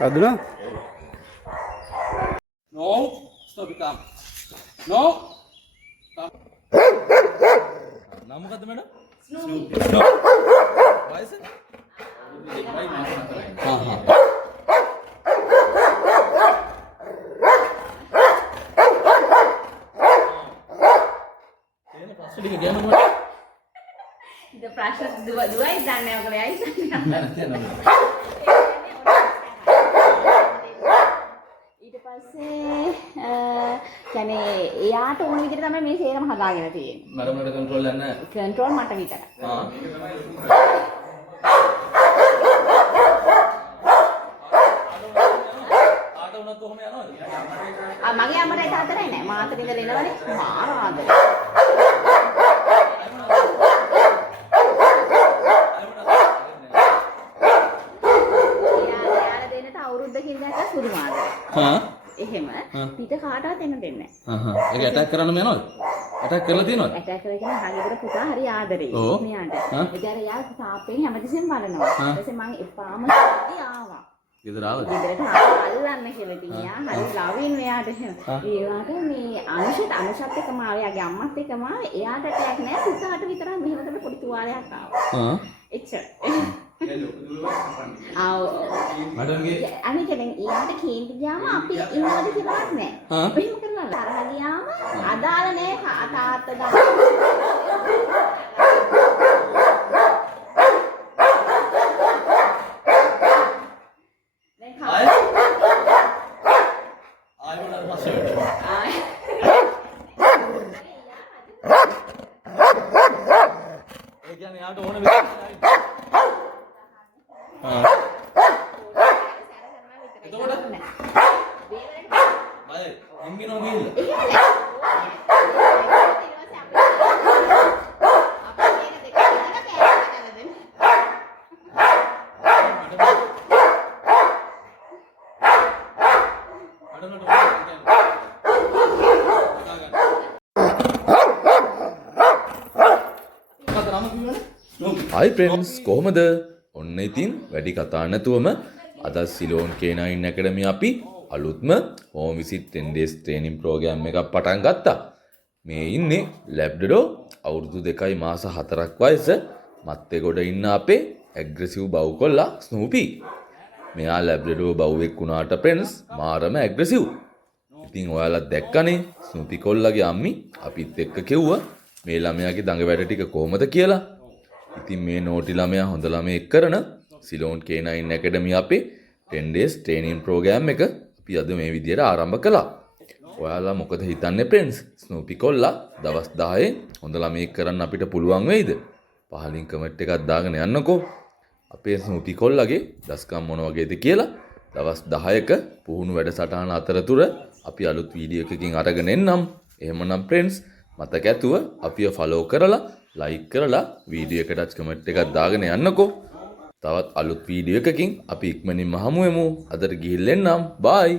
Aduna? No. Stop it. Come. No. Come. नाम මොකද්ද madam? ස්නූපි. වයස? හා හා. එන ප්‍රශ්න ටික කියන්න මට. ඉත ප්‍රශ්න දුවයි දන්නේ ඔයගොල්ලෝ යයි නෑ කියන්න මට. ඊට පස්සේ කියන්නේ එයාට ඕන විදිහට තමයි මේ සේරම හදාගෙන තියෙන්නේ. මැඩම්ලට කන්ට්‍රෝල් යන්න. කන්ට්‍රෝල් මට විතරයි. ආ. ආට උනත් කොහොම යනවද? මගේ අම්මට ඒක ආදරේ නෑ. මාතට ඉඳලා එනවනේ. මාර ආදරේ. එයාලා දෙන්නට අවුරුද්දකින් දැක්ක සුදු මාදරේ. හා එහෙම පිට කාටවත් එන්න දෙන්නේ හා හා. ඒක ඇටැක් කරන්නම යනවද? ඇටැක් කරලා තියෙනවද? ඇටැක් කරලා කියන හරියට පුතා හරි ආදරේ ඔව්. මෙයාට. හා? ඒ කියන්නේ එයා තාප්පෙන් හැමතිස්සෙම බලනවා. හා? ඊට පස්සේ මම එපාම ඉඳි ආවා. ගෙදර ආවද? ගෙදරට අල්ලන්න කියලා තියා හරි ලවින් එයාට එහෙම. ඒවට මේ අනුෂත් එක්කම එයාගේ අම්මත් එක්කම එයාට ඇටැක් නෑ පුතාට විතරක් මෙහෙම තමයි පොඩි තුවාලයක් ආවා. හා. එච්චර. මැඩම්ගේ අනික දැන් එයාට කේන්ති ගියාම අපි ඉන්නවද කියලාවත් නෑ. හා? මෙහෙම කරලා තරහ ගියාම අදාළ නෑ තාත්තා ගන්න. ආයෙ මොනවාද ප්‍රශ්නේ? ඒ කියන්නේ යාට ඕන වෙලාවට හා. එතකොට අය එංගිනෝ ගිහිල්ලා Hi friends, කොහොමද? ඔන්න ඉතින් වැඩි කතා නැතුවම අද සිලෝන් K9 Academy අපි අලුත්ම home visit 10 days training program එකක් පටන් ගත්තා. මේ ඉන්නේ ලැබ්‍රඩෝ අවුරුදු 2යි මාස 4ක් වයස මත්තේ ගොඩ ඉන්න අපේ ඇග්‍රසිව් බව් කොල්ලා ස්නූපි. මෙයා ලැබ්‍රඩෝ බව්වෙක් වුණාට friends මාරම ඇග්‍රසිව්. ඉතින් ඔයාලා දැක්කනේ ස්නූපි කොල්ලාගේ අම්මි අපිත් එක්ක කිව්වා මේ ළමයාගේ දඟ වැඩ ටික කොහොමද කියලා. ඉතින් මේ නෝටි ළමයා හොඳ ළමයෙක් කරන සිලෝන් K9 Academy අපේ 10 days training program එක අපි අද මේ විදියට ආරම්භ කළා. ඔයාලා මොකද හිතන්නේ friends? ස්නූපි කොල්ලා දවස් 10 හොඳ ළමයෙක් කරන්න අපිට පුළුවන් වෙයිද? පහලින් කමෙන්ට් එකක් දාගෙන යන්නකෝ. අපේ ස්නූපි කොල්ලාගේ දස්කම් මොන වගේද කියලා දවස් 10ක පුහුණු වැඩසටහන අතරතුර අපි අලුත් වීඩියෝ එකකින් අරගෙන එන්නම්. එහෙමනම් friends මතක ඇතුව අපිව follow කරලා like කරලා වීඩියෝ එකටත් කමෙන්ට් එකක් දාගෙන යන්නකෝ. තවත් අලුත් වීඩියෝ එකකින් අපි ඉක්මනින්ම හමු වෙමු. අදට ගිහින් එන්නම්. bye.